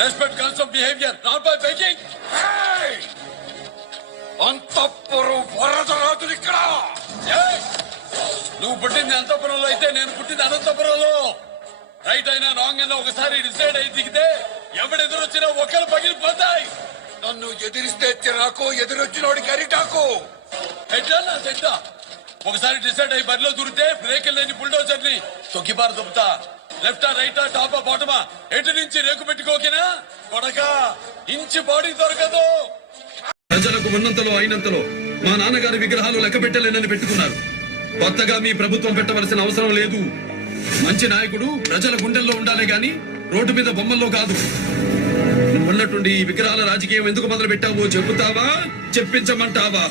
Respect comes of behaviour, not by begging. అంతఃపురం వరదరాజులు ఇక్కడ. నువ్వు పుట్టింది అంతఃపురంలో అయితే నేను పుట్టింది అనంతపురంలో. రైట్ అయినా రాంగ్ అయినా ఒకసారి డిసైడ్ అయి దిగితే ఎవడెదురొచ్చినా ఒకరు పగిలిపోతాయి. నన్ను ఎదిరిస్తే చిరాకు, ఎదురొచ్చినోడికి అరిటాకు. ఎట్లా నా చెడ్డ ఒకసారి డిసైడ్ అయ్యి బరిలో దూరితే బ్రేక్ లేని బుల్డోజర్ ని తొక్కిపారు దుబ్బుతా. లెఫ్టా రైటా టాపా బాటమా ఎటు నుంచి రేకు పెట్టుకోకినా కొడక ఇంచి బాడీ దొరకదు. ప్రజలకు ఉన్నంతలో అయినంతలో మా నాన్నగారి విగ్రహాలు లెక్క పెట్టలేనని పెట్టుకున్నారు. కొత్తగా మీ ప్రభుత్వం పెట్టవలసిన అవసరం లేదు. మంచి నాయకుడు ప్రజల గుండెల్లో ఉండాలి గాని రోడ్డు మీద బొమ్మల్లో కాదు. నువ్వున్నట్టుండి ఈ విగ్రహాల రాజకీయం ఎందుకు మొదలు పెట్టావో చెబుతావా, చెప్పించమంటావా?